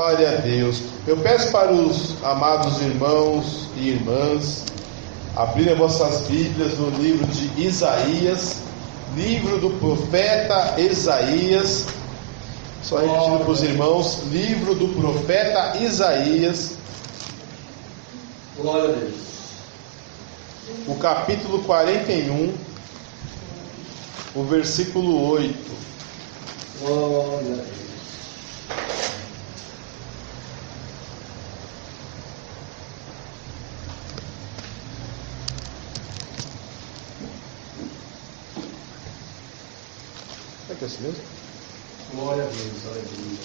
Glória a Deus. Eu peço para os amados irmãos e irmãs abrirem vossas Bíblias no livro de Isaías, livro do profeta Isaías. Só repetindo para os irmãos, livro do profeta Isaías. Glória a Deus. O capítulo 41, o versículo 8. Glória a Deus. É que é assim mesmo? Glória a Deus, aleluia.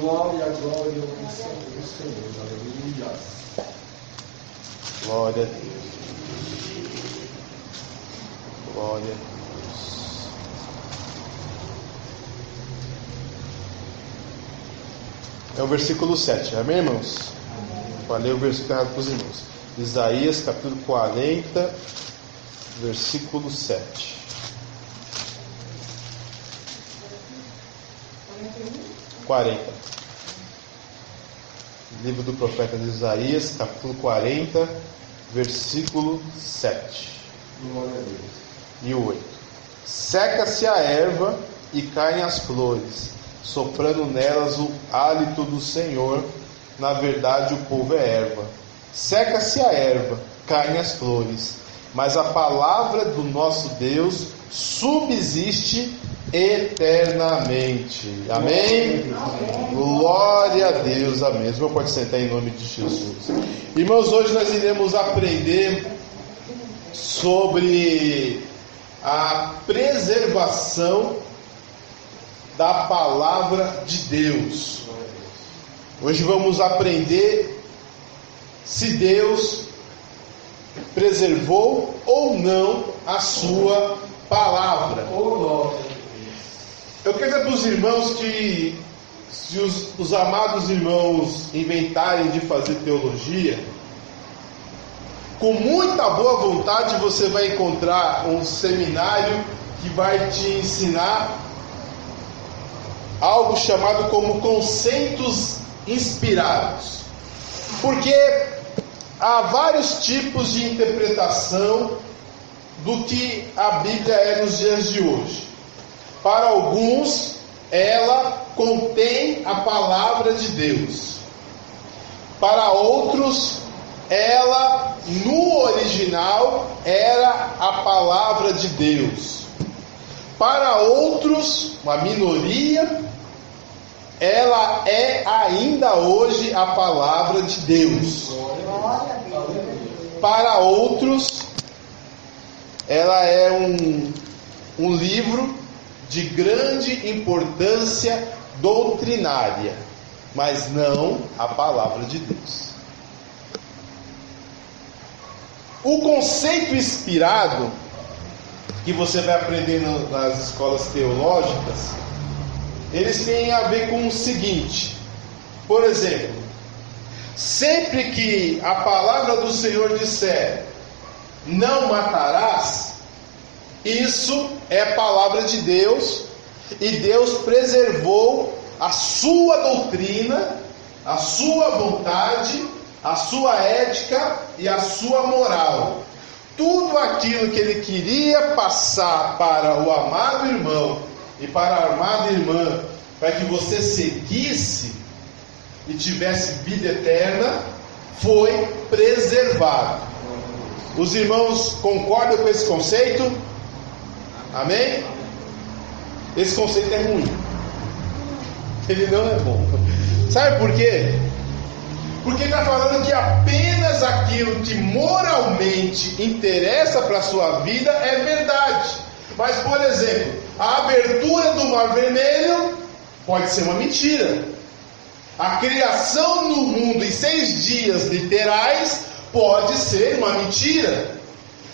Glória, glória ao Senhor, aleluia. Glória a Deus. Glória a Deus. É o versículo 7, amém, irmãos? Falei o versículo errado para os irmãos. Isaías, capítulo 40, versículo 7. 40. Livro do profeta de Isaías, capítulo 40, versículo 7. Glória a Deus. E o 8. Seca-se a erva e caem as flores, soprando nelas o hálito do Senhor. Na verdade, o povo é erva. Seca-se a erva, caem as flores, mas a palavra do nosso Deus subsiste eternamente. Amém? Glória a Deus, amém. Você pode sentar em nome de Jesus. Irmãos, hoje nós iremos aprender sobre a preservação da palavra de Deus. Hoje vamos aprender se Deus preservou ou não a sua palavra. Eu quero dizer para os irmãos que se os amados irmãos inventarem de fazer teologia, com muita boa vontade você vai encontrar um seminário que vai te ensinar algo chamado como conceitos inspirados. Porque há vários tipos de interpretação do que a Bíblia é nos dias de hoje. Para alguns, ela contém a palavra de Deus. Para outros, ela, no original, era a palavra de Deus. Para outros, uma minoria, ela é ainda hoje a palavra de Deus. Para outros, ela é um livro de grande importância doutrinária, mas não a palavra de Deus. O conceito inspirado, que você vai aprender nas escolas teológicas, eles têm a ver com o seguinte. Por exemplo, sempre que a palavra do Senhor disser não matarás, isso é palavra de Deus, e Deus preservou a sua doutrina, a sua vontade, a sua ética e a sua moral. Tudo aquilo que ele queria passar para o amado irmão e para a amada irmã, para que você seguisse e tivesse vida eterna, foi preservado. Os irmãos concordam com esse conceito? Amém? Esse conceito é ruim. Ele não é bom. Sabe por quê? Porque está falando que apenas aquilo que moralmente interessa para a sua vida é verdade. Mas, por exemplo, a abertura do Mar Vermelho pode ser uma mentira. A criação no mundo em 6 dias literais pode ser uma mentira.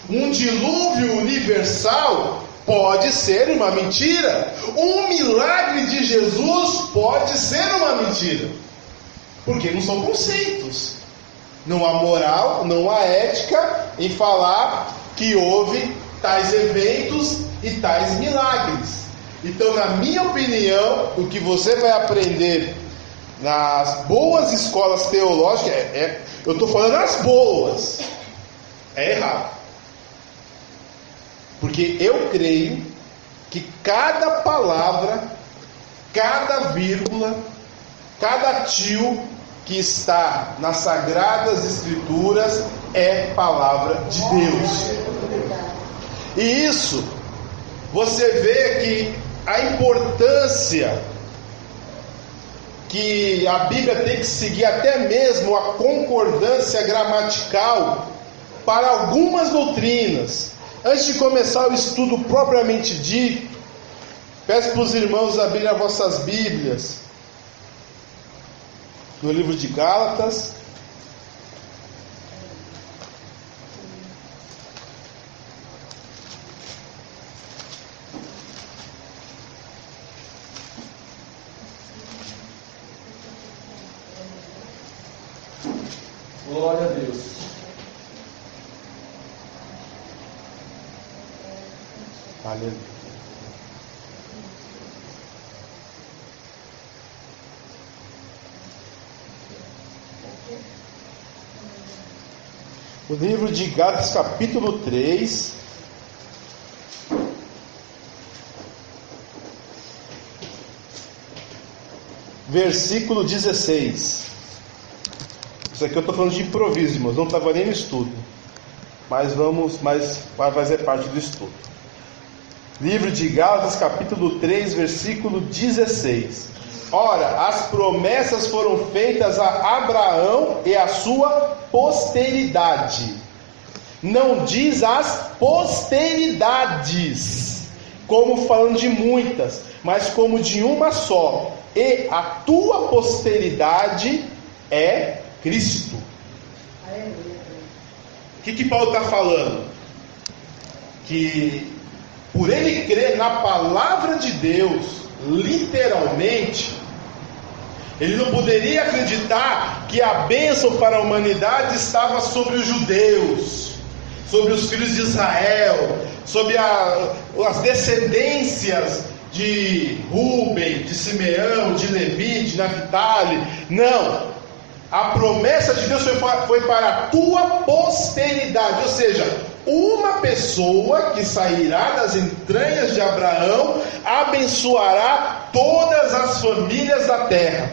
Um dilúvio universal pode ser uma mentira. Um milagre de Jesus pode ser uma mentira. Porque não são conceitos. Não há moral, não há ética em falar que houve tais eventos e tais milagres. Então, na minha opinião, o que você vai aprender nas boas escolas teológicas, eu estou falando as boas, é errado. Porque eu creio que cada palavra, cada vírgula, cada tio que está nas Sagradas Escrituras é palavra de Deus. E isso, você vê que a importância que a Bíblia tem que seguir, até mesmo a concordância gramatical para algumas doutrinas. Antes de começar o estudo propriamente dito, peço para os irmãos abrirem as vossas Bíblias no livro de Gálatas. Glória a Deus. Aleluia. O livro de Gálatas, capítulo 3. Versículo 16. Isso aqui eu estou falando de improviso, irmãos, não estava nem no estudo. Mas vai fazer parte do estudo. Livro de Gálatas, capítulo 3, versículo 16. Ora, as promessas foram feitas a Abraão e a sua posteridade. Não diz as posteridades, como falando de muitas, mas como de uma só. E a tua posteridade é Cristo. O que Paulo está falando? Que por ele crer na palavra de Deus, literalmente, ele não poderia acreditar que a bênção para a humanidade estava sobre os judeus, sobre os filhos de Israel, sobre as descendências de Rúben, de Simeão, de Levi, de Naphtali. Não, a promessa de Deus foi para a tua posteridade, ou seja, uma pessoa que sairá das entranhas de Abraão abençoará todas as famílias da terra.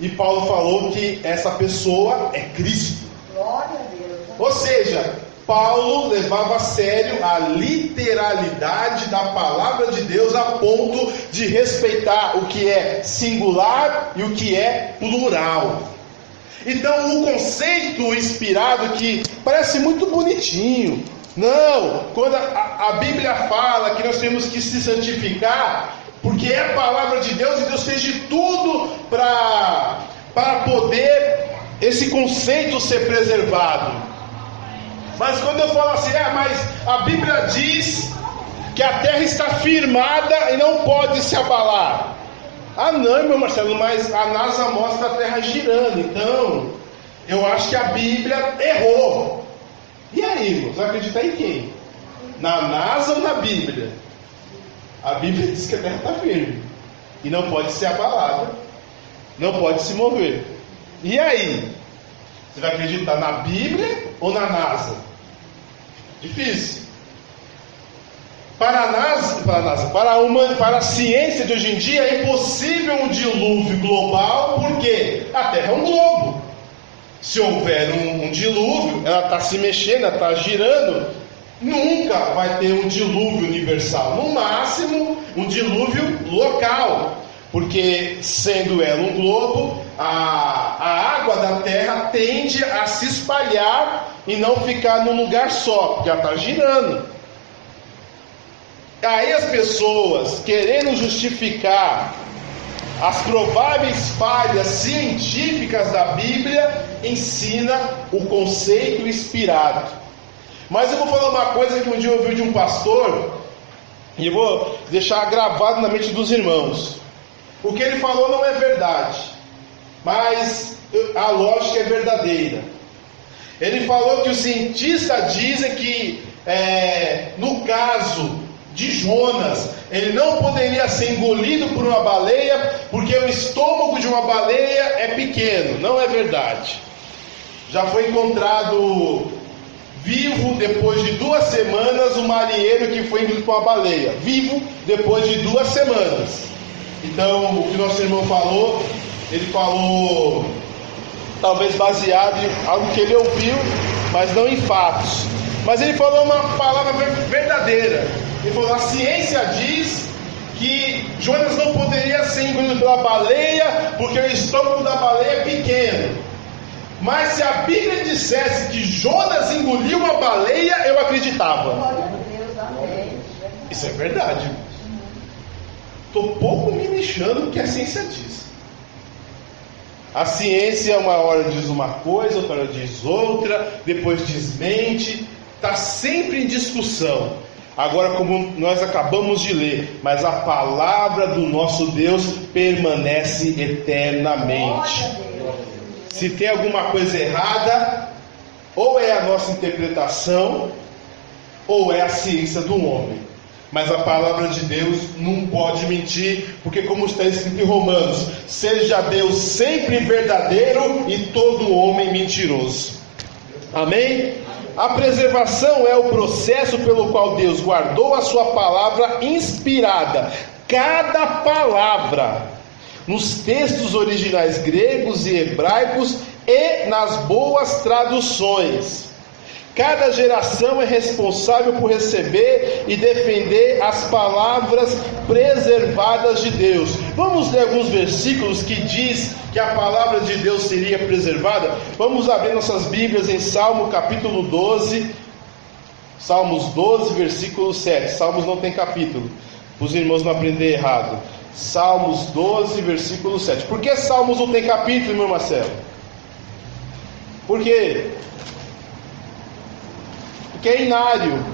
E Paulo falou que essa pessoa é Cristo. Glória a Deus. Ou seja, Paulo levava a sério a literalidade da palavra de Deus a ponto de respeitar o que é singular e o que é plural. Então, o conceito inspirado, que parece muito bonitinho, não, quando a Bíblia fala que nós temos que se santificar, porque é a palavra de Deus e Deus fez de tudo para poder esse conceito ser preservado. Mas quando eu falo assim, mas a Bíblia diz que a terra está firmada e não pode se abalar. Ah não, meu Marcelo, mas a NASA mostra a terra girando, então eu acho que a Bíblia errou. E aí, irmãos, vai acreditar em quem? Na NASA ou na Bíblia? A Bíblia diz que a terra está firme e não pode ser abalada, não pode se mover. E aí? Você vai acreditar na Bíblia ou na NASA? Difícil. Para a ciência de hoje em dia é impossível um dilúvio global, porque a Terra é um globo. Se houver um dilúvio, ela está se mexendo, ela está girando, nunca vai ter um dilúvio universal. No máximo, um dilúvio local, porque sendo ela um globo, a água da Terra tende a se espalhar e não ficar num lugar só, porque ela está girando. Aí as pessoas, querendo justificar as prováveis falhas científicas da Bíblia, ensina o conceito inspirado. Mas eu vou falar uma coisa que um dia eu ouvi de um pastor, e eu vou deixar gravado na mente dos irmãos. O que ele falou não é verdade, mas a lógica é verdadeira. Ele falou que os cientistas dizem que, no caso de Jonas. Ele não poderia ser engolido por uma baleia, porque o estômago de uma baleia é pequeno. Não é verdade. Já foi encontrado vivo depois de 2 semanas o marinheiro que foi engolido por uma baleia. Vivo depois de 2 semanas. Então, o que nosso irmão falou, ele falou talvez baseado em algo que ele ouviu, mas não em fatos. Mas ele falou uma palavra verdadeira. Ele falou: a ciência diz que Jonas não poderia ser engolido pela baleia, porque o estômago da baleia é pequeno. Mas se a Bíblia dissesse que Jonas engoliu uma baleia, eu acreditava. Isso é verdade. Estou pouco me lixando o que a ciência diz. A ciência uma hora diz uma coisa, outra hora diz outra, depois desmente. Está sempre em discussão. Agora, como nós acabamos de ler, mas a palavra do nosso Deus permanece eternamente. Se tem alguma coisa errada, ou é a nossa interpretação, ou é a ciência do homem. Mas a palavra de Deus não pode mentir, porque como está escrito em Romanos: seja Deus sempre verdadeiro e todo homem mentiroso. Amém? A preservação é o processo pelo qual Deus guardou a sua palavra inspirada, cada palavra, nos textos originais gregos e hebraicos e nas boas traduções. Cada geração é responsável por receber e defender as palavras preservadas de Deus. Vamos ler alguns versículos que diz que a palavra de Deus seria preservada? Vamos abrir nossas Bíblias em Salmo capítulo 12. Salmos 12, versículo 7. Salmos não tem capítulo, para os irmãos não aprenderem errado. Salmos 12, versículo 7. Por que Salmos não tem capítulo, irmão Marcelo? Por quê? Porque é inário.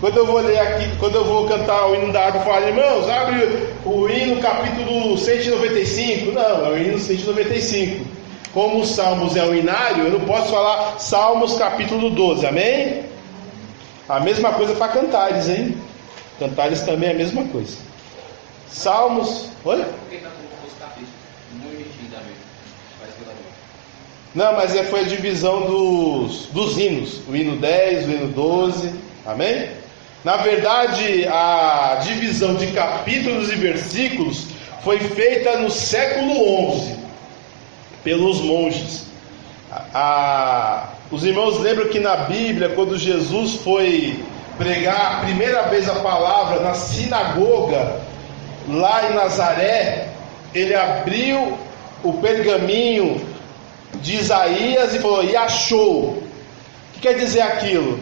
Quando eu vou ler aqui, quando eu vou cantar o hino da água, eu falo: irmãos, abre o hino capítulo 195. Não, é o hino 195. Como os Salmos é o inário, eu não posso falar Salmos capítulo 12, amém? A mesma coisa para Cantares, hein? Cantares também é a mesma coisa. Salmos. Oi? Por que está com os capítulos? Muito nitidamente. Não, mas foi a divisão dos hinos. O hino 10, o hino 12. Amém? Na verdade, a divisão de capítulos e versículos foi feita no século XI pelos monges. Os irmãos lembram que na Bíblia, quando Jesus foi pregar a primeira vez a palavra na sinagoga, lá em Nazaré, ele abriu o pergaminho de Isaías e falou: e achou. O que quer dizer aquilo?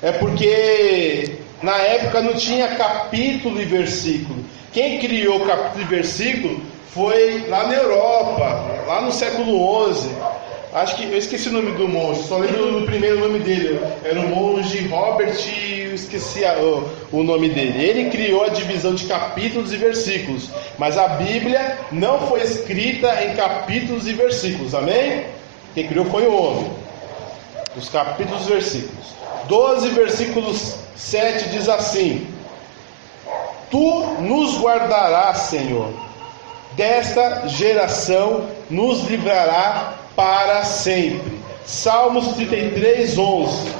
É porque na época não tinha capítulo e versículo. Quem criou capítulo e versículo foi lá na Europa, lá no século XI. Acho que eu esqueci o nome do monge, só lembro do primeiro nome dele. Era o monge Robert, eu esqueci o nome dele. Ele criou a divisão de capítulos e versículos, mas a Bíblia não foi escrita em capítulos e versículos, amém? Quem criou foi o homem. Os capítulos e versículos. 12, versículos 7 diz assim: Tu nos guardarás, Senhor, desta geração nos livrará para sempre. Salmos 33, 11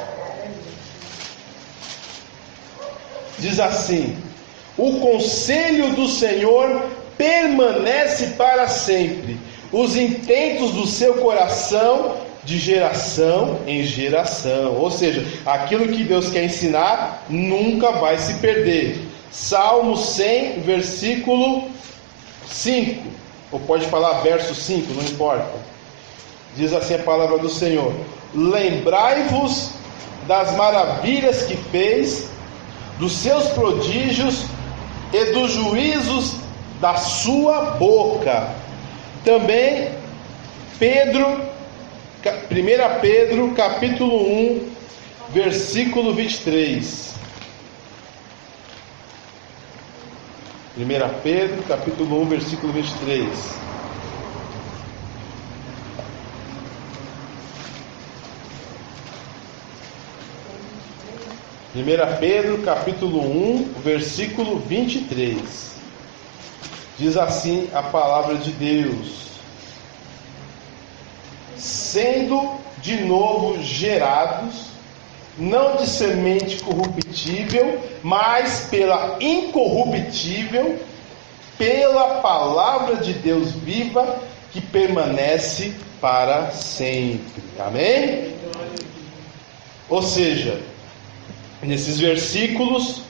diz assim: O conselho do Senhor permanece para sempre, os intentos do seu coração de geração em geração. Ou seja, aquilo que Deus quer ensinar nunca vai se perder. Salmo 100, versículo 5, ou pode falar verso 5, não importa. Diz assim a palavra do Senhor: Lembrai-vos das maravilhas que fez, dos seus prodígios e dos juízos da sua boca. Também 1 Pedro capítulo 1, versículo 23. 1 Pedro capítulo 1, versículo 23. 1 Pedro capítulo 1, versículo 23. Diz assim a palavra de Deus: sendo de novo gerados, não de semente corruptível, mas pela incorruptível, pela palavra de Deus viva, que permanece para sempre. Amém? Ou seja, nesses versículos,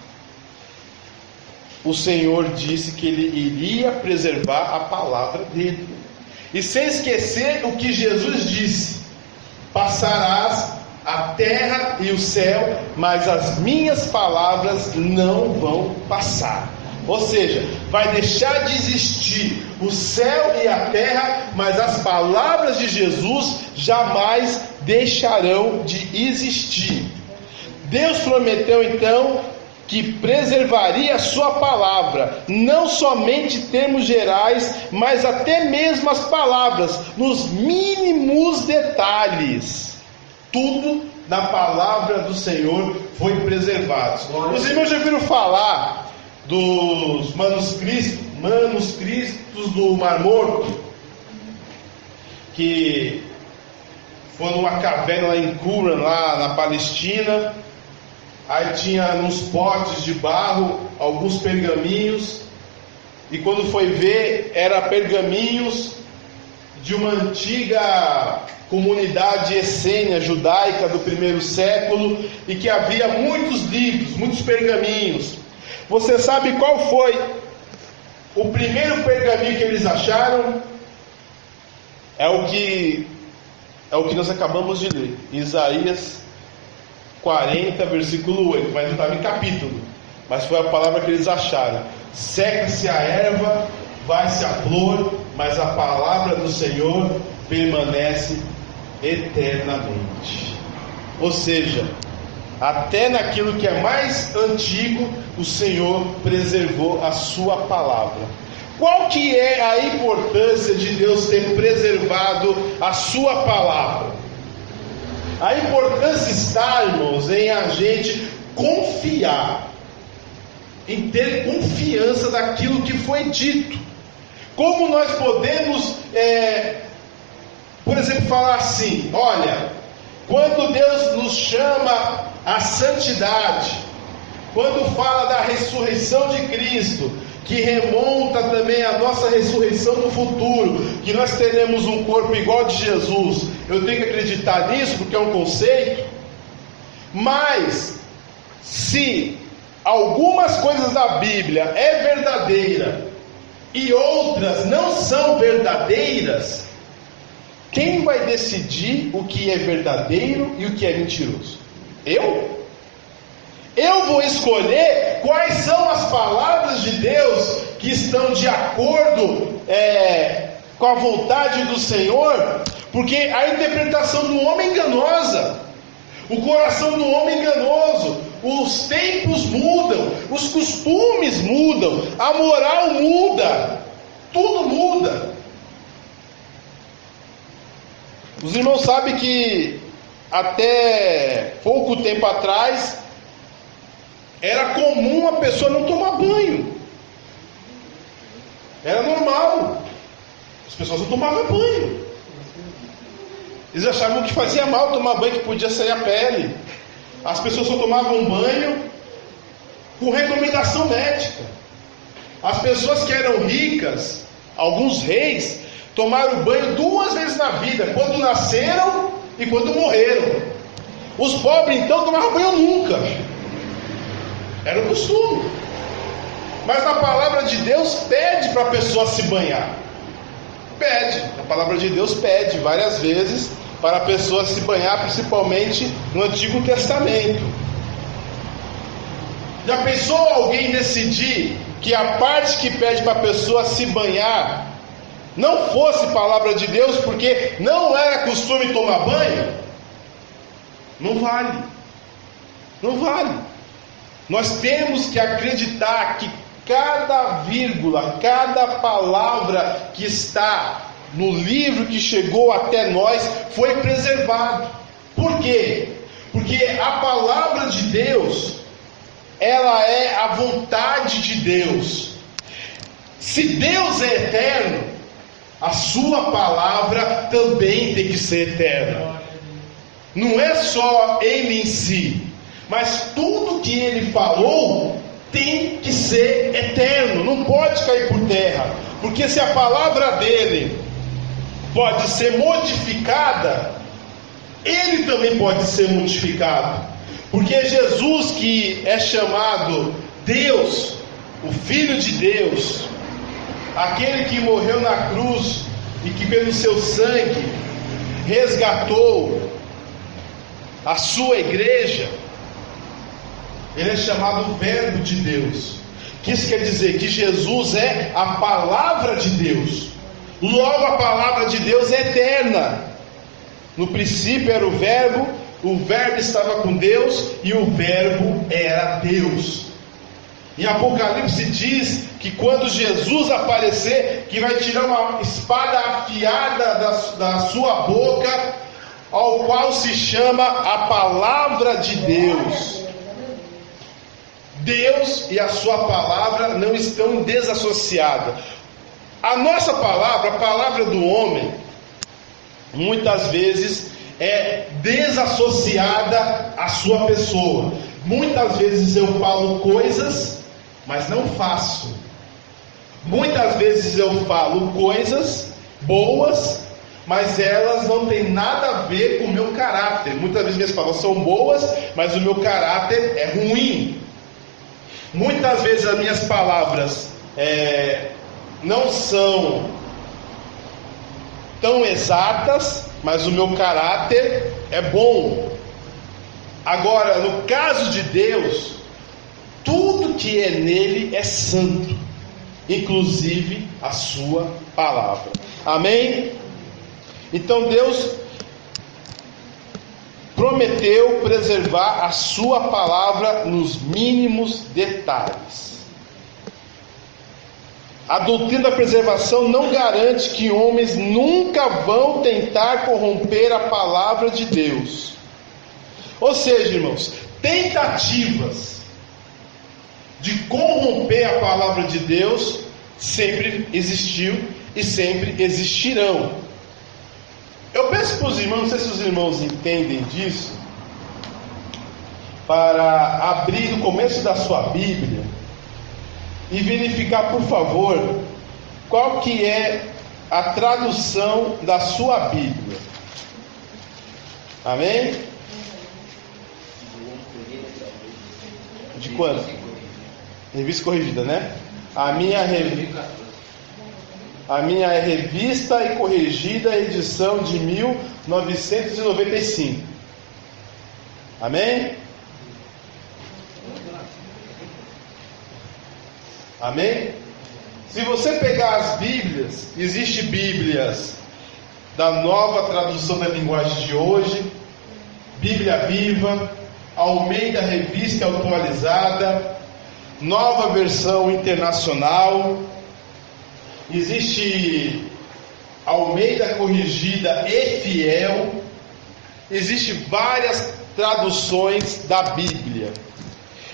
o Senhor disse que Ele iria preservar a palavra dele. E sem esquecer o que Jesus disse: passarás a terra e o céu, mas as minhas palavras não vão passar. Ou seja, vai deixar de existir o céu e a terra, mas as palavras de Jesus jamais deixarão de existir. Deus prometeu então que preservaria a sua palavra, não somente em termos gerais, mas até mesmo as palavras, nos mínimos detalhes. Tudo na palavra do Senhor foi preservado. Os irmãos já ouviram falar dos manuscritos do Mar Morto, que foram numa caverna lá em Qumran, lá na Palestina. Aí tinha nos potes de barro alguns pergaminhos, e quando foi ver, eram pergaminhos de uma antiga comunidade essênia judaica do primeiro século, e que havia muitos livros, muitos pergaminhos. Você sabe qual foi o primeiro pergaminho que eles acharam? É o que nós acabamos de ler, Isaías 40, versículo 8, mas não estava em capítulo, mas foi a palavra que eles acharam: seca-se a erva, vai-se a flor, mas a palavra do Senhor permanece eternamente. Ou seja, até naquilo que é mais antigo, o Senhor preservou a sua palavra. Qual que é a importância de Deus ter preservado a sua palavra? A importância está, irmãos, em a gente confiar, em ter confiança daquilo que foi dito. Como nós podemos, por exemplo, falar assim: olha, quando Deus nos chama à santidade, quando fala da ressurreição de Cristo, que remonta também a nossa ressurreição no futuro, que nós teremos um corpo igual de Jesus, eu tenho que acreditar nisso porque é um conceito. Mas se algumas coisas da Bíblia é verdadeira e outras não são verdadeiras, quem vai decidir o que é verdadeiro e o que é mentiroso? Eu vou escolher quais são as palavras de Deus que estão de acordo com a vontade do Senhor, porque a interpretação do homem é enganosa, o coração do homem é enganoso, os tempos mudam, os costumes mudam, a moral muda, tudo muda. Os irmãos sabem que até pouco tempo atrás era comum a pessoa não tomar banho. Era normal. As pessoas não tomavam banho. Eles achavam que fazia mal tomar banho, que podia sair a pele. As pessoas só tomavam banho com recomendação médica. As pessoas que eram ricas, alguns reis, tomaram banho 2 vezes na vida, quando nasceram e quando morreram. Os pobres então tomavam banho nunca. Era o costume. Mas na palavra de Deus pede para a pessoa se banhar. Pede. A palavra de Deus pede várias vezes para a pessoa se banhar, principalmente no Antigo Testamento. Já pensou alguém decidir que a parte que pede para a pessoa se banhar não fosse palavra de Deus, porque não era costume tomar banho? Não vale. Não vale. Nós temos que acreditar que cada vírgula, cada palavra que está no livro que chegou até nós foi preservado. Por quê? Porque a palavra de Deus, ela é a vontade de Deus. Se Deus é eterno, a sua palavra também tem que ser eterna. Não é só ele em si, mas tudo que ele falou tem que ser eterno, não pode cair por terra. Porque se a palavra dele pode ser modificada, ele também pode ser modificado. Porque Jesus, que é chamado Deus, o Filho de Deus, aquele que morreu na cruz e que pelo seu sangue resgatou a sua igreja, ele é chamado Verbo de Deus. Que isso quer dizer que Jesus é a palavra de Deus. Logo, a palavra de Deus é eterna. No princípio era o Verbo estava com Deus e o Verbo era Deus. Em Apocalipse diz que quando Jesus aparecer, que vai tirar uma espada afiada da sua boca, ao qual se chama a palavra de Deus. Deus e a sua palavra não estão desassociadas. A nossa palavra, a palavra do homem, muitas vezes é desassociada à sua pessoa. Muitas vezes eu falo coisas, mas não faço. Muitas vezes eu falo coisas boas, mas elas não têm nada a ver com o meu caráter. Muitas vezes minhas palavras são boas, mas o meu caráter é ruim. Muitas vezes as minhas palavras não são tão exatas, mas o meu caráter é bom. Agora, no caso de Deus, tudo que é nele é santo, inclusive a sua palavra. Amém? Então Deus prometeu preservar a sua palavra nos mínimos detalhes. A doutrina da preservação não garante que homens nunca vão tentar corromper a palavra de Deus. Ou seja, irmãos, tentativas de corromper a palavra de Deus sempre existiu e sempre existirão. Eu peço para os irmãos, não sei se os irmãos entendem disso, para abrir o começo da sua Bíblia e verificar, por favor, qual que é a tradução da sua Bíblia. Amém? De quando? Revista corrigida, né? A minha é revista e corrigida, edição de 1995. Amém? Amém? Se você pegar as Bíblias, existem Bíblias da nova tradução da linguagem de hoje, Bíblia Viva, Almeida Revista Atualizada, Nova Versão Internacional, existe Almeida Corrigida e Fiel, existem várias traduções da Bíblia.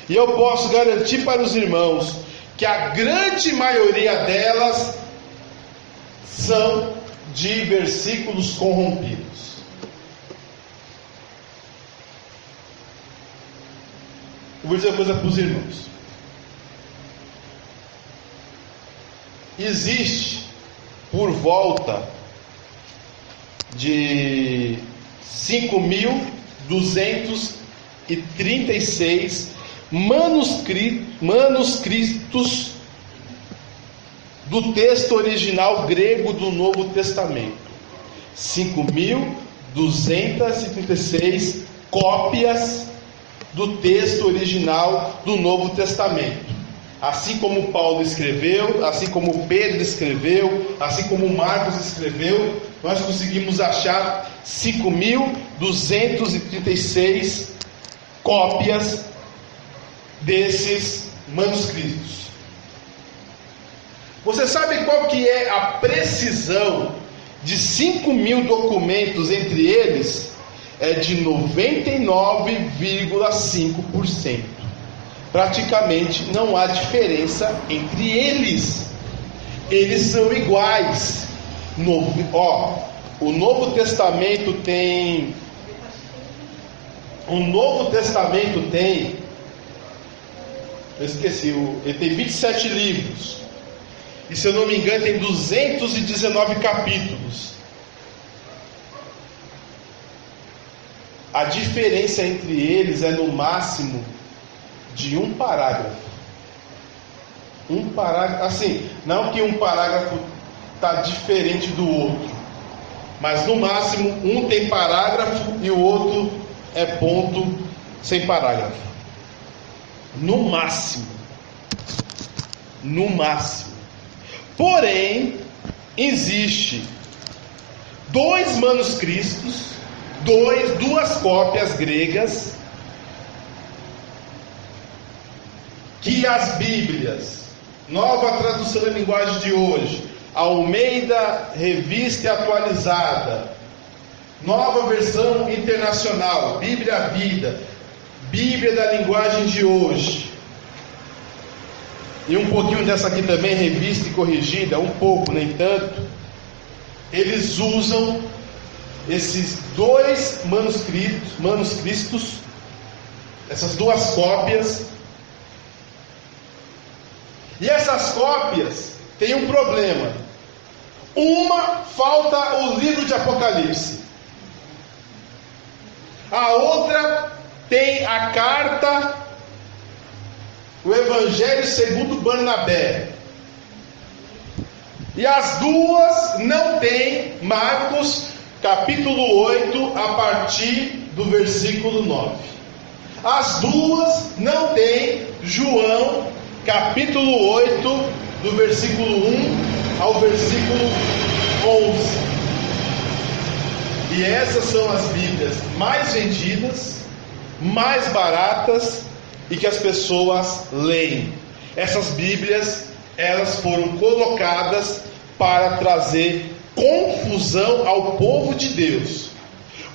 E eu posso garantir para os irmãos que a grande maioria delas são de versículos corrompidos. Eu vou dizer uma coisa para os irmãos. Existe por volta de 5.236 manuscritos do texto original grego do Novo Testamento. 5.236 cópias do texto original do Novo Testamento. Assim como Paulo escreveu, assim como Pedro escreveu, assim como Marcos escreveu, nós conseguimos achar 5.236 cópias desses manuscritos. Você sabe qual que é a precisão de 5.000 documentos entre eles? é de 99,5%. Praticamente não há diferença entre eles. Eles são iguais. O Novo Testamento tem. Eu esqueci, ele tem 27 livros. E se eu não me engano, tem 219 capítulos. A diferença entre eles é no máximo de um parágrafo. Um parágrafo, assim, não que um parágrafo está diferente do outro, mas no máximo um tem parágrafo e o outro é ponto sem parágrafo. No máximo. Porém, existe 2 manuscritos, duas cópias gregas, que as Bíblias, Nova Tradução da Linguagem de Hoje, Almeida Revista e Atualizada, Nova Versão Internacional, Bíblia Vida, Bíblia da Linguagem de Hoje, e um pouquinho dessa aqui também, Revista e Corrigida, um pouco, nem tanto, eles usam esses 2 manuscritos, essas 2 cópias. E essas cópias têm um problema. Uma, falta o livro de Apocalipse. A outra tem a carta, o Evangelho segundo Barnabé. E as duas não têm Marcos capítulo 8 a partir do versículo 9. As duas não têm João capítulo 8 do versículo 1 ao versículo 11. E essas são as Bíblias mais vendidas, mais baratas e que as pessoas leem. Essas Bíblias, elas foram colocadas para trazer confusão ao povo de Deus.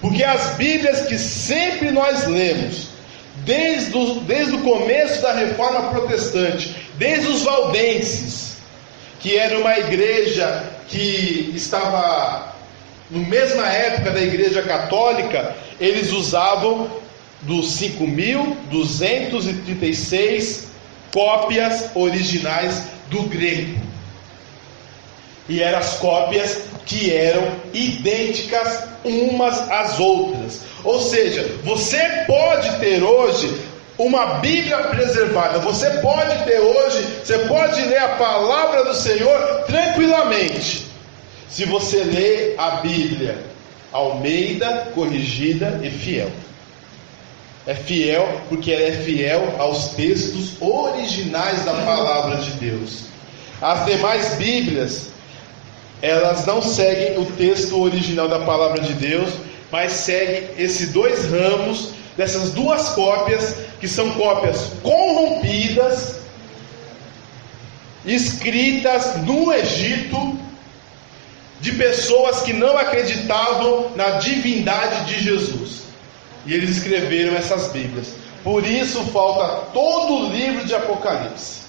Porque as Bíblias que sempre nós lemos, desde o começo da Reforma Protestante, desde os valdenses, que era uma igreja que estava na mesma época da Igreja Católica, eles usavam dos 5.236 cópias originais do grego. E eram as cópias que eram idênticas umas às outras. Ou seja, você pode ter hoje uma Bíblia preservada. Você pode ler a palavra do Senhor tranquilamente. Se você ler a Bíblia Almeida, Corrigida e Fiel. É fiel porque ela é fiel aos textos originais da palavra de Deus. As demais Bíblias, elas não seguem o texto original da palavra de Deus, mas seguem esses 2 ramos dessas 2 cópias, que são cópias corrompidas, escritas no Egito, de pessoas que não acreditavam na divindade de Jesus. E eles escreveram essas Bíblias. Por isso falta todo o livro de Apocalipse.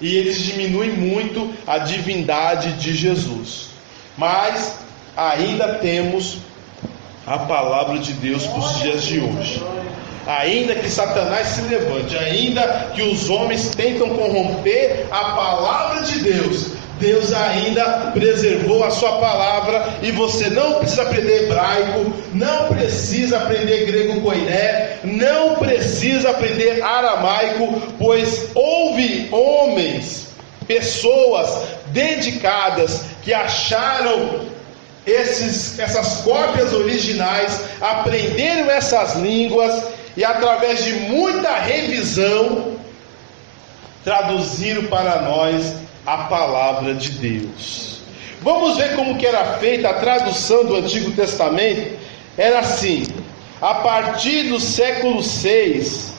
E eles diminuem muito a divindade de Jesus. Mas ainda temos a palavra de Deus para os dias de hoje. Ainda que Satanás se levante, ainda que os homens tentam corromper a palavra de Deus, Deus ainda preservou a sua palavra. E você não precisa aprender hebraico, não precisa aprender grego koiné, não precisa aprender aramaico, pois houve homens, pessoas dedicadas que acharam essas cópias originais, aprenderam essas línguas e através de muita revisão traduziram para nós a palavra de Deus. Vamos ver como que era feita a tradução do Antigo Testamento. Era assim: a partir do século 6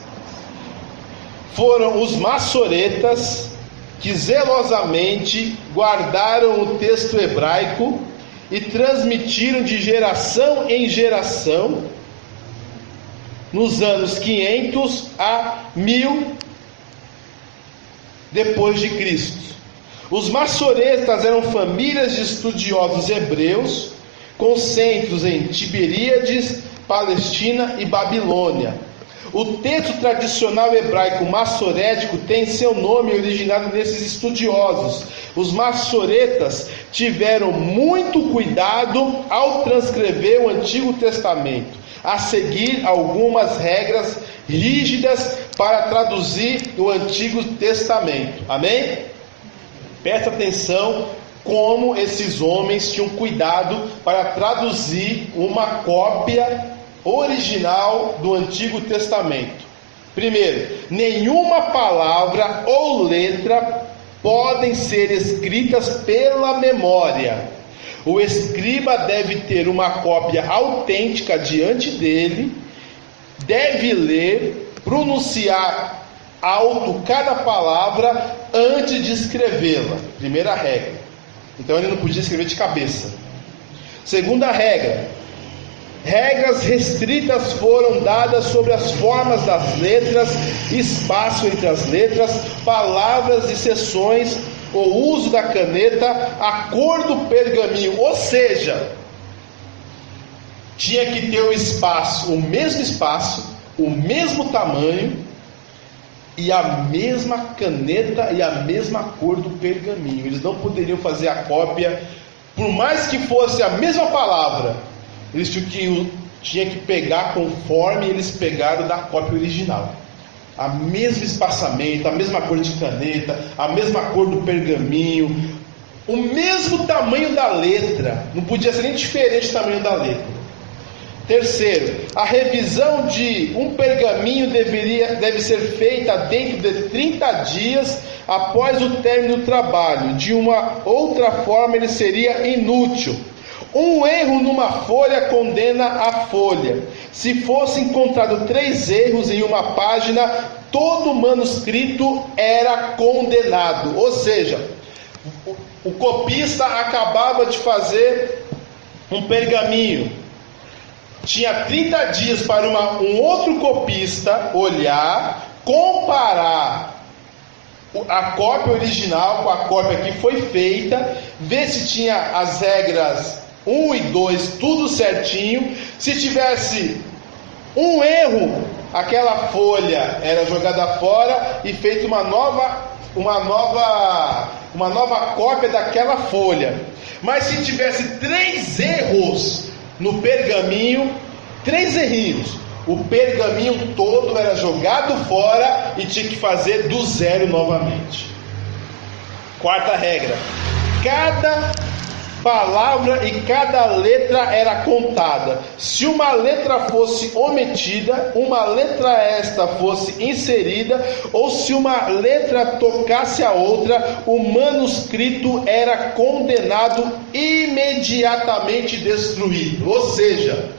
foram os maçoretas que zelosamente guardaram o texto hebraico e transmitiram de geração em geração, nos anos 500 a 1000 depois de Cristo. Os maçoretas eram famílias de estudiosos hebreus, com centros em Tiberíades, Palestina e Babilônia. O texto tradicional hebraico maçorético tem seu nome originado nesses estudiosos. Os maçoretas tiveram muito cuidado ao transcrever o Antigo Testamento, a seguir algumas regras rígidas para traduzir o Antigo Testamento. Amém? Presta atenção como esses homens tinham cuidado para traduzir uma cópia original do Antigo Testamento. Primeiro, nenhuma palavra ou letra podem ser escritas pela memória. O escriba deve ter uma cópia autêntica diante dele, deve ler, pronunciar alto cada palavra antes de escrevê-la. Primeira regra. Então ele não podia escrever de cabeça. Segunda regra: regras restritas foram dadas sobre as formas das letras, espaço entre as letras, palavras e seções, o uso da caneta, a cor do pergaminho. Ou seja, tinha que ter o espaço, o mesmo tamanho e a mesma caneta e a mesma cor do pergaminho. Eles não poderiam fazer a cópia, por mais que fosse a mesma palavra. Eles tinham que pegar conforme eles pegaram da cópia original. A mesmo espaçamento, a mesma cor de caneta, a mesma cor do pergaminho, o mesmo tamanho da letra. Não podia ser nem diferente o tamanho da letra. Terceiro, a revisão de um pergaminho deve ser feita dentro de 30 dias após o término do trabalho. De uma outra forma, ele seria inútil. Um erro numa folha condena a folha. Se fosse encontrado 3 erros em uma página, todo o manuscrito era condenado. Ou seja, o copista acabava de fazer um pergaminho. Tinha 30 dias para um outro copista olhar, comparar a cópia original com a cópia que foi feita, ver se tinha as regras 1 e 2 tudo certinho. Se tivesse um erro, aquela folha era jogada fora e feita uma nova cópia daquela folha. Mas se tivesse 3 erros no pergaminho, 3 errinhos, o pergaminho todo era jogado fora e tinha que fazer do zero novamente. Quarta regra: cada palavra e cada letra era contada. Se uma letra fosse omitida, uma letra esta fosse inserida, ou se uma letra tocasse a outra, o manuscrito era condenado, imediatamente destruído. Ou seja,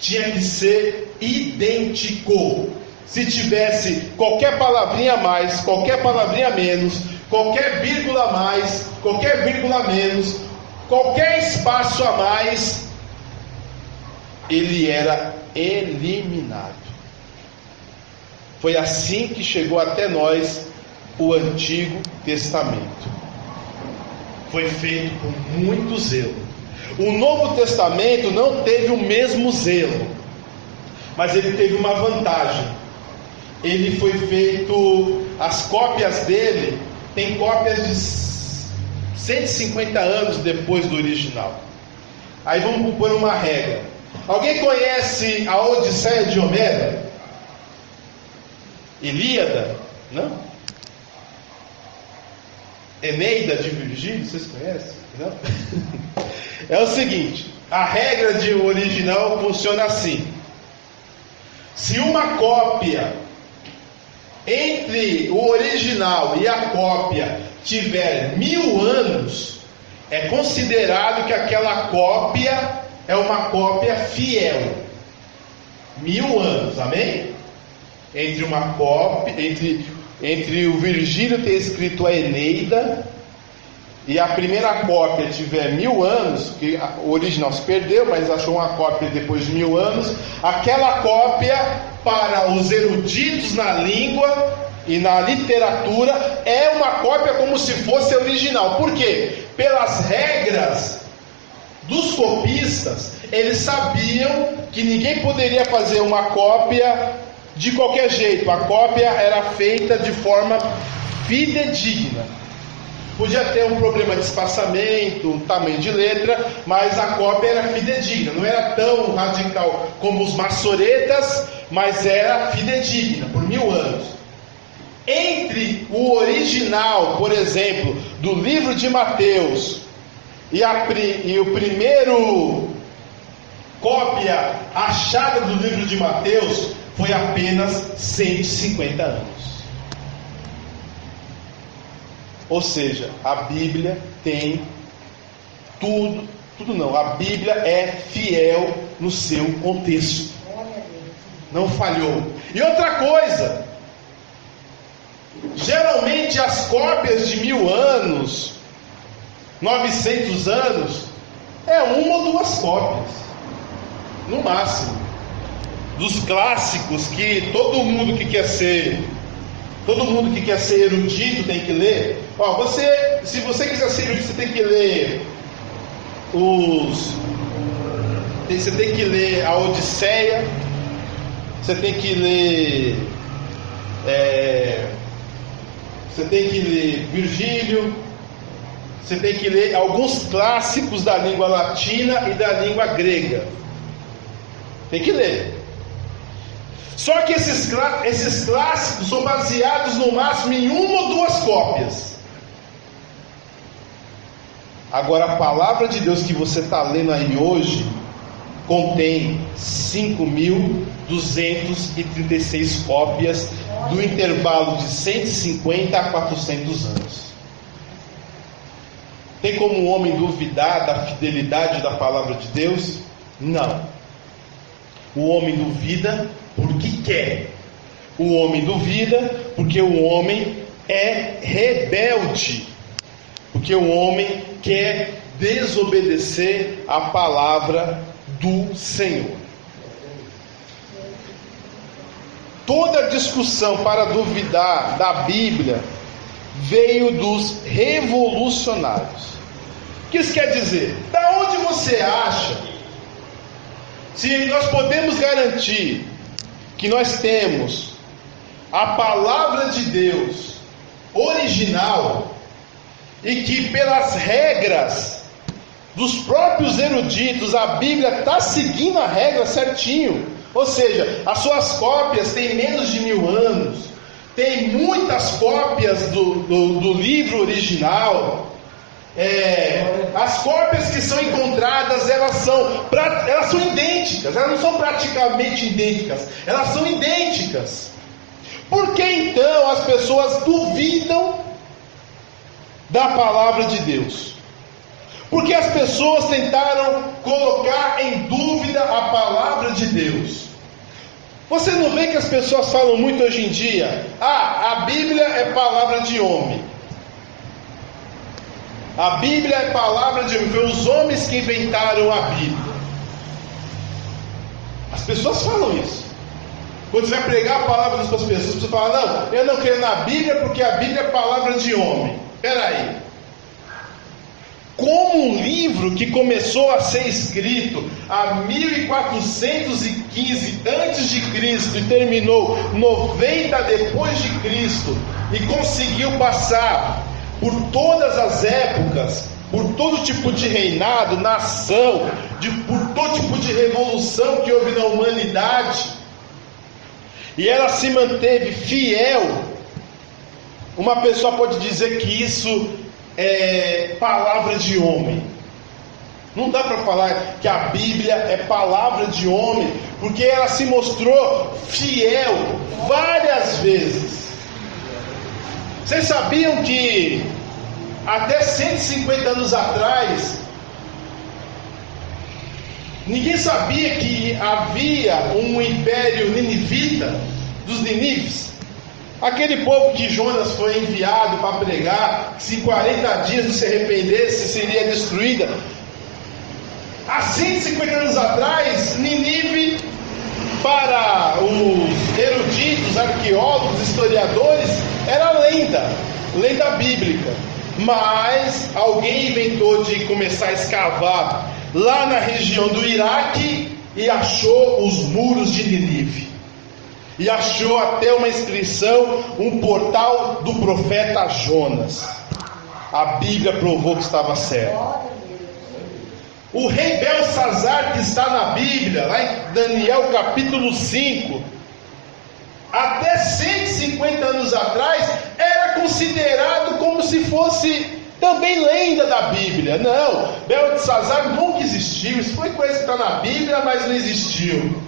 tinha que ser idêntico. Se tivesse qualquer palavrinha a mais, qualquer palavrinha a menos, qualquer vírgula a mais, qualquer vírgula a menos, qualquer espaço a mais, ele era eliminado. Foi assim que chegou até nós o Antigo Testamento. Foi feito com muito zelo. O Novo Testamento não teve o mesmo zelo, mas ele teve uma vantagem. Ele foi feito, as cópias dele, tem cópias de 150 anos depois do original. Aí vamos pôr uma regra. Alguém conhece a Odisseia de Homero? Ilíada? Não? Eneida de Virgílio? Vocês conhecem? Não? É o seguinte: a regra de original funciona assim. Se uma cópia, entre o original e a cópia, tiver 1000 anos, é considerado que aquela cópia é uma cópia fiel. 1000 anos, amém? Entre uma cópia, entre o Virgílio ter escrito a Eneida e a primeira cópia tiver 1000 anos, que o original se perdeu, mas achou uma cópia depois de 1000 anos, aquela cópia, para os eruditos na língua e na literatura, é uma cópia como se fosse original. Por quê? Pelas regras dos copistas, eles sabiam que ninguém poderia fazer uma cópia de qualquer jeito. A cópia era feita de forma fidedigna. Podia ter um problema de espaçamento, tamanho de letra, mas a cópia era fidedigna. Não era tão radical como os maçoretas, mas era fidedigna por 1000 anos. Entre o original, por exemplo, do livro de Mateus e o primeiro cópia achada do livro de Mateus, foi apenas 150 anos. Ou seja, a Bíblia tem tudo não, a Bíblia é fiel no seu contexto. Não falhou. E outra coisa, geralmente as cópias de 1000 anos, 900 anos, é uma ou duas cópias, no máximo, dos clássicos que todo mundo que quer ser erudito tem que ler. Se você quiser ser erudito, você tem que ler você tem que ler a Odisseia, você tem que ler Virgílio, você tem que ler alguns clássicos da língua latina e da língua grega. Tem que ler. Só que esses clássicos são baseados no máximo em uma ou duas cópias. Agora, a palavra de Deus que você está lendo aí hoje contém 5.236 cópias do intervalo de 150 a 400 anos. Tem como o homem duvidar da fidelidade da palavra de Deus? Não. O homem duvida porque quer. O homem duvida porque o homem é rebelde. Porque o homem quer desobedecer a palavra do Senhor. Toda discussão para duvidar da Bíblia veio dos revolucionários. O que isso quer dizer? Da onde você acha? Se nós podemos garantir que nós temos a palavra de Deus original e que pelas regras dos próprios eruditos a Bíblia está seguindo a regra certinho, ou seja, as suas cópias têm menos de 1000 anos, tem muitas cópias do livro original. As cópias que são encontradas, elas são idênticas, elas não são praticamente idênticas, elas são idênticas. Por que então as pessoas duvidam da palavra de Deus? Porque as pessoas tentaram colocar em dúvida a palavra de Deus. Você não vê que as pessoas falam muito hoje em dia: a Bíblia é palavra de homem. A Bíblia é palavra de homem. Foi os homens que inventaram a Bíblia. As pessoas falam isso. Quando você vai pregar a palavra das pessoas, você fala: não, eu não creio na Bíblia porque a Bíblia é palavra de homem. Espera aí. Como um livro que começou a ser escrito a 1415 a.C. e terminou 90 depois de Cristo e conseguiu passar por todas as épocas, por todo tipo de reinado, nação, por todo tipo de revolução que houve na humanidade, e ela se manteve fiel. Uma pessoa pode dizer que isso é palavra de homem. Não dá para falar que a Bíblia é palavra de homem, porque ela se mostrou fiel várias vezes. Vocês sabiam que até 150 anos atrás ninguém sabia que havia um império ninivita, dos ninives? Aquele povo que Jonas foi enviado para pregar, que se em 40 dias não se arrependesse, seria destruída. Há 150 anos atrás, Nínive, para os eruditos, arqueólogos, historiadores, era lenda bíblica. Mas alguém inventou de começar a escavar lá na região do Iraque e achou os muros de Nínive. E achou até uma inscrição, um portal do profeta Jonas. A Bíblia provou que estava certo. O rei Belsazar, que está na Bíblia, lá em Daniel capítulo 5, até 150 anos atrás, era considerado como se fosse também lenda da Bíblia. Não, Belsazar nunca existiu. Isso foi coisa que está na Bíblia, mas não existiu.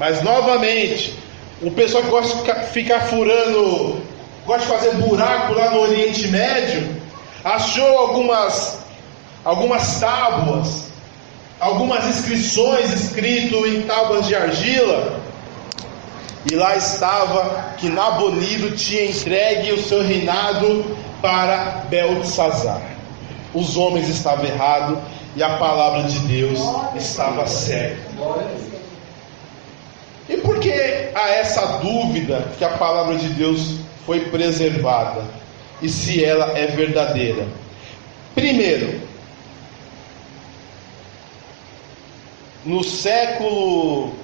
Mas novamente, o pessoal que gosta de ficar furando, gosta de fazer buraco lá no Oriente Médio, achou algumas tábuas, algumas inscrições escritas em tábuas de argila, e lá estava que Nabonido tinha entregue o seu reinado para Belsazar. Os homens estavam errados e a palavra de Deus estava certa. E por que há essa dúvida que a palavra de Deus foi preservada? E se ela é verdadeira? Primeiro, no século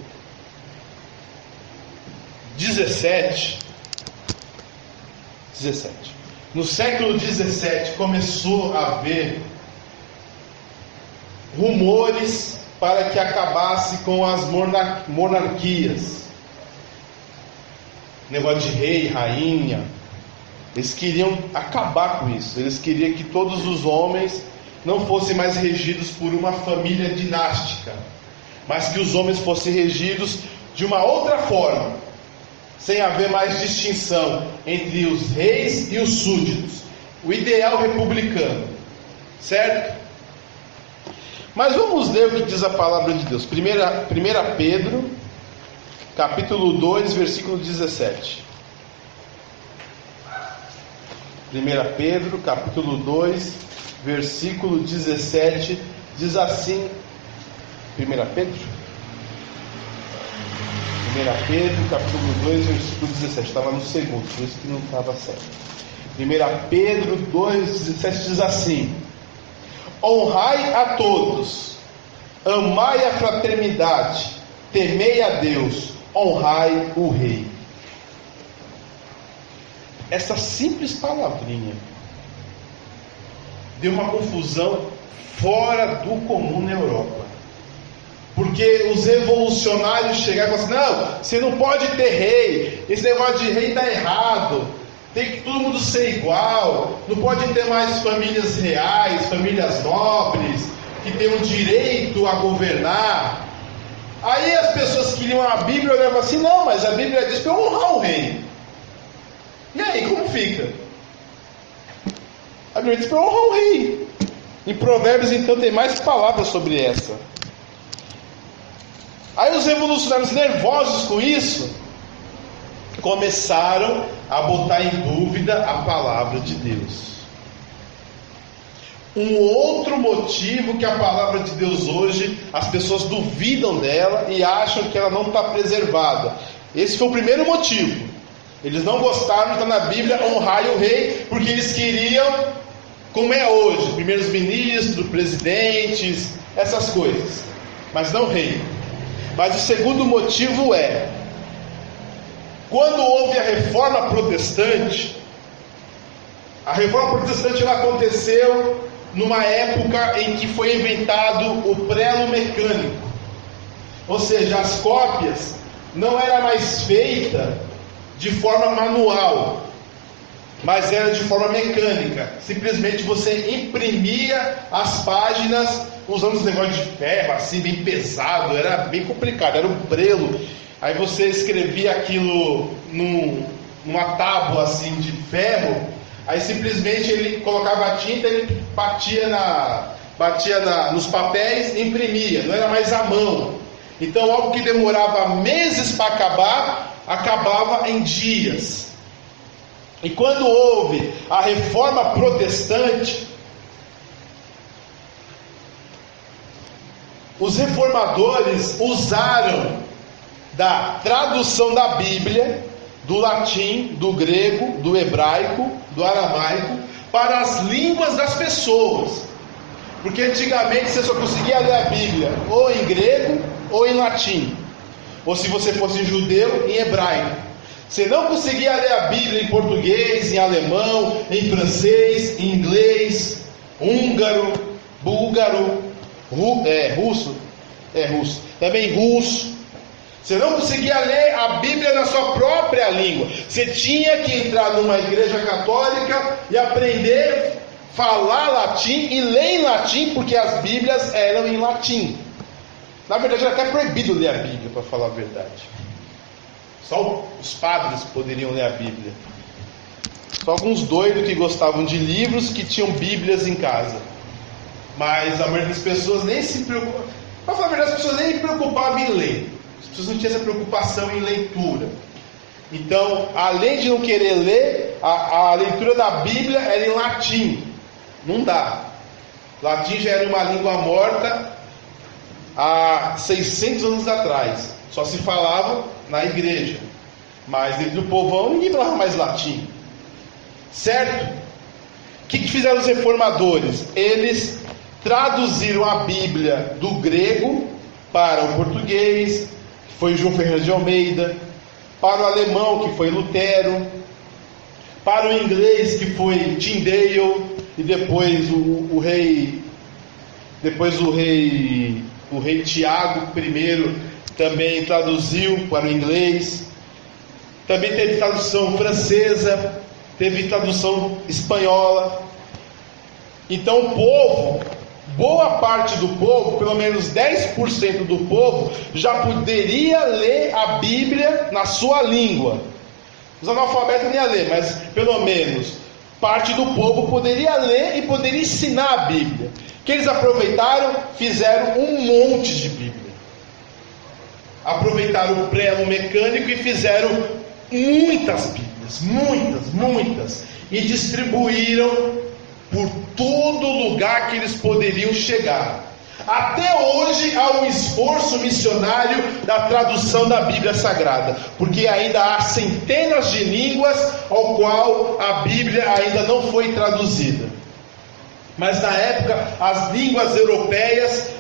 17, no século 17 começou a haver rumores para que acabasse com as monarquias. Negócio de rei, rainha. Eles queriam acabar com isso. Eles queriam que todos os homens não fossem mais regidos por uma família dinástica, mas que os homens fossem regidos de uma outra forma, sem haver mais distinção entre os reis e os súditos. O ideal republicano, certo? Mas vamos ler o que diz a palavra de Deus. 1 Pedro, capítulo 2, versículo 17. 1 Pedro, capítulo 2, versículo 17, diz assim. 1 Pedro, capítulo 2, versículo 17. Estava no segundo, por isso que não estava certo. 1 Pedro 2, 17 diz assim: honrai a todos, amai a fraternidade, temei a Deus, honrai o rei. Essa simples palavrinha deu uma confusão fora do comum na Europa. Porque os revolucionários chegaram e falaram assim: não, você não pode ter rei, esse negócio de rei está errado, tem que todo mundo ser igual, não pode ter mais famílias reais, famílias nobres, que tenham direito a governar. Aí as pessoas que liam a Bíblia olhavam assim: não, mas a Bíblia diz para eu honrar o rei. E aí, como fica? A Bíblia diz para eu honrar o rei. Em Provérbios, então, tem mais palavras sobre essa. Aí os revolucionários, nervosos com isso, começaram a botar em dúvida a palavra de Deus. Um outro motivo que a palavra de Deus hoje, as pessoas duvidam dela e acham que ela não está preservada. Esse foi o primeiro motivo. Eles não gostaram de estar na Bíblia honrar o rei, porque eles queriam, como é hoje, primeiros ministros, presidentes, essas coisas, mas não rei. Mas o segundo motivo é: quando houve a reforma protestante ela aconteceu numa época em que foi inventado o prelo mecânico. Ou seja, as cópias não era mais feita de forma manual, mas era de forma mecânica. Simplesmente você imprimia as páginas usando os negócios de ferro, assim, bem pesado, era bem complicado, era um prelo. Aí você escrevia aquilo numa tábua assim de ferro, aí simplesmente ele colocava a tinta, ele batia nos papéis e imprimia, não era mais à mão. Então algo que demorava meses para acabar, acabava em dias. E quando houve a reforma protestante, os reformadores usaram da tradução da Bíblia, do latim, do grego, do hebraico, do aramaico, para as línguas das pessoas. Porque antigamente você só conseguia ler a Bíblia ou em grego ou em latim, ou se você fosse judeu, em hebraico. Você não conseguia ler a Bíblia em português, em alemão, em francês, em inglês, húngaro, búlgaro, russo, também russo. Você não conseguia ler a Bíblia na sua própria língua. Você tinha que entrar numa igreja católica e aprender a falar latim e ler em latim, porque as Bíblias eram em latim. Na verdade, era até proibido ler a Bíblia, para falar a verdade. Só os padres poderiam ler a Bíblia. Só alguns doidos que gostavam de livros, que tinham Bíblias em casa. Mas a maioria das pessoas nem se preocupava. Para falar a verdade, as pessoas nem se preocupavam em ler. As pessoas não tinham essa preocupação em leitura. Então, além de não querer ler, a leitura da Bíblia era em latim. Não dá. Latim já era uma língua morta há 600 anos atrás. Só se falava na igreja. Mas dentro do povão ninguém falava mais latim. Certo? O que fizeram os reformadores? Eles traduziram a Bíblia do grego para o português, que foi João Ferreira de Almeida, para o alemão, que foi Lutero, para o inglês, que foi Tyndale, e depois o rei Tiago I também traduziu para o inglês. Também teve tradução francesa, teve tradução espanhola. Então o povo, boa parte do povo, pelo menos 10% do povo, já poderia ler a Bíblia na sua língua. Os analfabetos não iam ler, mas pelo menos parte do povo poderia ler e poderia ensinar a Bíblia. O que eles aproveitaram? Fizeram um monte de Bíblia. Aproveitaram o prelo mecânico e fizeram muitas Bíblias, muitas, e distribuíram por todo lugar que eles poderiam chegar. Até hoje há um esforço missionário da tradução da Bíblia Sagrada, porque ainda há centenas de línguas ao qual a Bíblia ainda não foi traduzida. Mas na época, as línguas europeias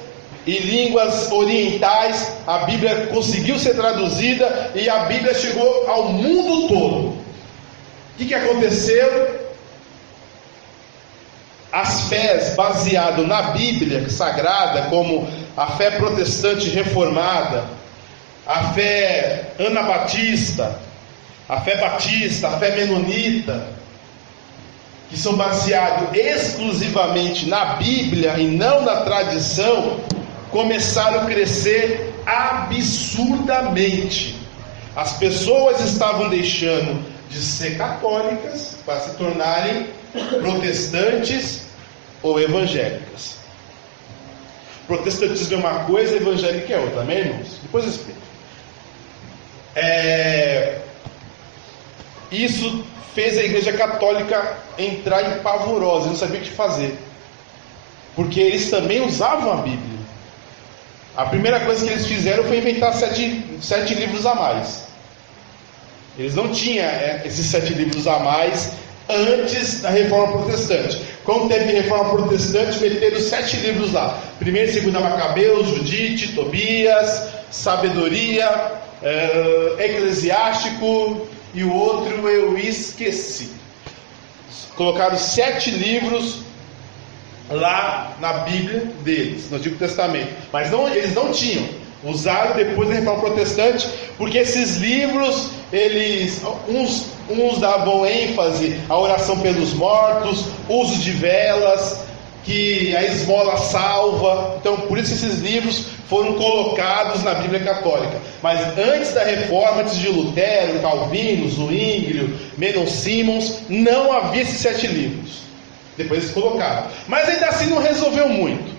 e línguas orientais, a Bíblia conseguiu ser traduzida e a Bíblia chegou ao mundo todo. O que aconteceu? As fés baseadas na Bíblia Sagrada, como a fé protestante reformada, a fé anabatista, a fé batista, a fé menonita, que são baseados exclusivamente na Bíblia e não na tradição, começaram a crescer absurdamente. As pessoas estavam deixando de ser católicas para se tornarem protestantes ou evangélicas. Protestantismo é uma coisa, evangélica é outra, amém, irmãos? Depois eu explico. Isso fez a Igreja Católica entrar em pavorosa, não sabia o que fazer, porque eles também usavam a Bíblia. A primeira coisa que eles fizeram foi inventar 7 livros a mais. Eles não tinham esses 7 livros a mais antes da Reforma Protestante. Quando teve Reforma Protestante, meteram 7 livros lá. 1º e 2º Macabeus, Judite, Tobias, Sabedoria, Eclesiástico e o outro eu esqueci. Colocaram 7 livros lá na Bíblia deles, no Antigo Testamento. Mas eles não tinham. Usaram depois da Reforma Protestante, porque esses livros, uns davam ênfase à oração pelos mortos, uso de velas, que a esmola salva. Então, por isso esses livros foram colocados na Bíblia Católica. Mas antes da Reforma, antes de Lutero, Calvino, Zwinglio, Menon Simons, não havia esses 7 livros. Depois eles colocaram. Mas ainda assim não resolveu muito.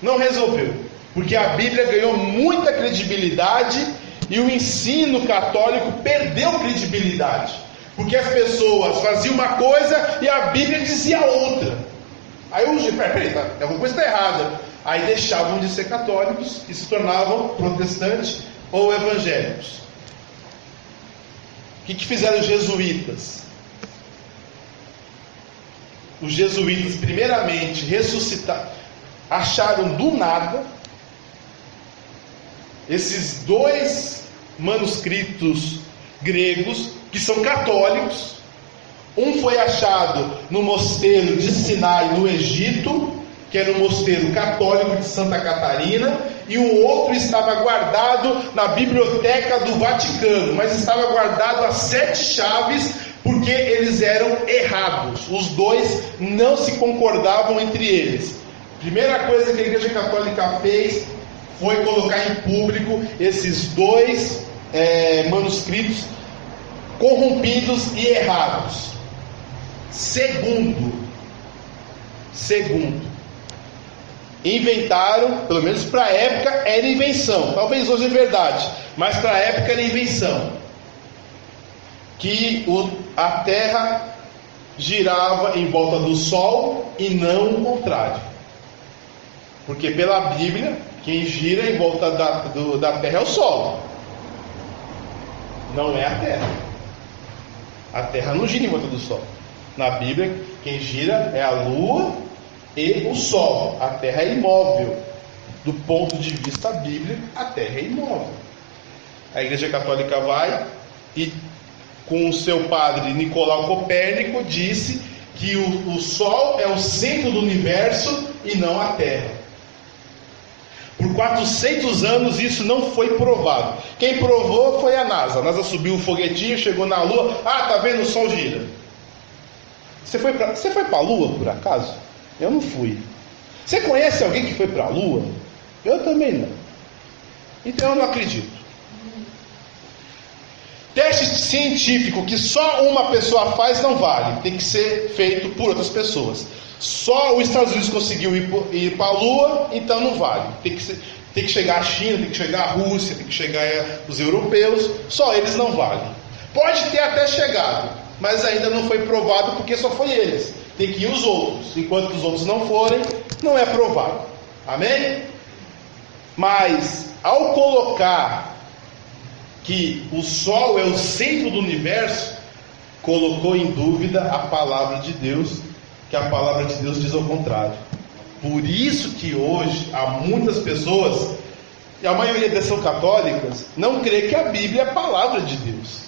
Não resolveu. Porque a Bíblia ganhou muita credibilidade e o ensino católico perdeu credibilidade. Porque as pessoas faziam uma coisa e a Bíblia dizia outra. Aí alguma coisa está errada. Aí deixavam de ser católicos e se tornavam protestantes ou evangélicos. O que fizeram os jesuítas? Os jesuítas, primeiramente, ressuscitaram, acharam do nada esses 2 manuscritos gregos que são católicos. Um foi achado no mosteiro de Sinai, no Egito, que era um mosteiro católico de Santa Catarina, e o outro estava guardado na biblioteca do Vaticano, mas estava guardado a 7 chaves, porque eles eram errados. Os 2 não se concordavam entre eles. Primeira coisa que a Igreja Católica fez foi colocar em público esses 2 manuscritos corrompidos e errados. Segundo, inventaram, pelo menos para a época era invenção, talvez hoje é verdade, mas para a época era invenção, que a Terra girava em volta do Sol e não o contrário. Porque pela Bíblia, quem gira em volta da Terra é o Sol, não é a Terra. A Terra não gira em volta do Sol. Na Bíblia, quem gira é a Lua e o Sol. A Terra é imóvel. Do ponto de vista bíblico, a Terra é imóvel. A Igreja Católica vai e, com o seu padre Nicolau Copérnico, disse que o Sol é o centro do universo e não a Terra. Por 400 anos isso não foi provado. Quem provou foi a NASA. A NASA subiu o foguetinho, chegou na Lua. Ah, tá vendo? O Sol gira. Você foi para a Lua, por acaso? Eu não fui. Você conhece alguém que foi para a Lua? Eu também não. Então eu não acredito. Teste científico que só uma pessoa faz não vale. Tem que ser feito por outras pessoas. Só os Estados Unidos conseguiu ir para a Lua, então não vale. Tem que chegar a China, tem que chegar a Rússia, tem que chegar os europeus. Só eles não valem. Pode ter até chegado, mas ainda não foi provado porque só foi eles. Tem que ir os outros. Enquanto os outros não forem, não é provado. Amém? Mas ao colocar que o Sol é o centro do universo, colocou em dúvida a palavra de Deus, que a palavra de Deus diz ao contrário. Por isso que hoje há muitas pessoas, e a maioria delas são católicas, não crê que a Bíblia é a palavra de Deus.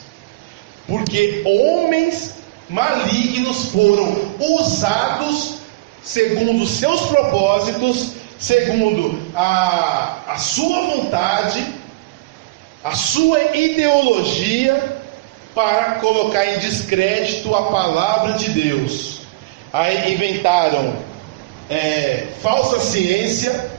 Porque homens malignos foram usados segundo os seus propósitos, segundo a sua vontade, a sua ideologia, para colocar em descrédito a palavra de Deus. Aí inventaram falsa ciência,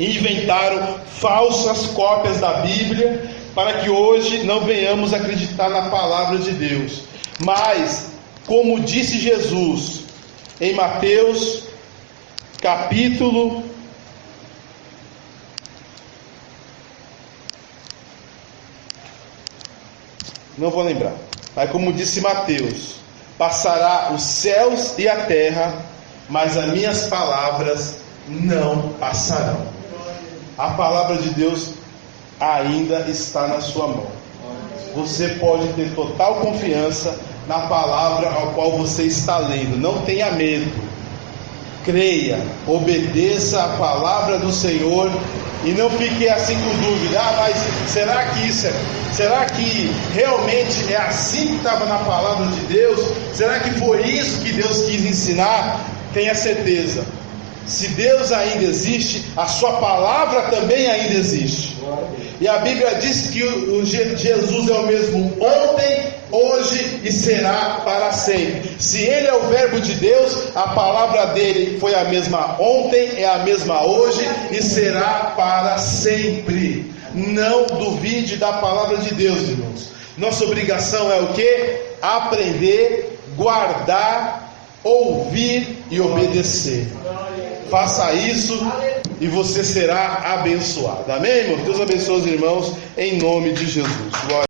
inventaram falsas cópias da Bíblia, para que hoje não venhamos acreditar na palavra de Deus. Mas, como disse Jesus em Mateus capítulo 'não vou lembrar', mas como disse Mateus: passará os céus e a terra, mas as minhas palavras não passarão. A palavra de Deus ainda está na sua mão. Você pode ter total confiança na palavra ao qual você está lendo. Não tenha medo. Creia, obedeça a palavra do Senhor e não fique assim com dúvida. Mas será que realmente é assim que estava na palavra de Deus? Será que foi isso que Deus quis ensinar? Tenha certeza. Se Deus ainda existe, a sua palavra também ainda existe. E a Bíblia diz que Jesus é o mesmo ontem, hoje e será para sempre. Se Ele é o verbo de Deus, a palavra dele foi a mesma ontem, é a mesma hoje e será para sempre. Não duvide da palavra de Deus, irmãos. Nossa obrigação é o quê? Aprender, guardar, ouvir e obedecer. Faça isso e você será abençoado. Amém, irmãos? Deus abençoe os irmãos em nome de Jesus. Glória.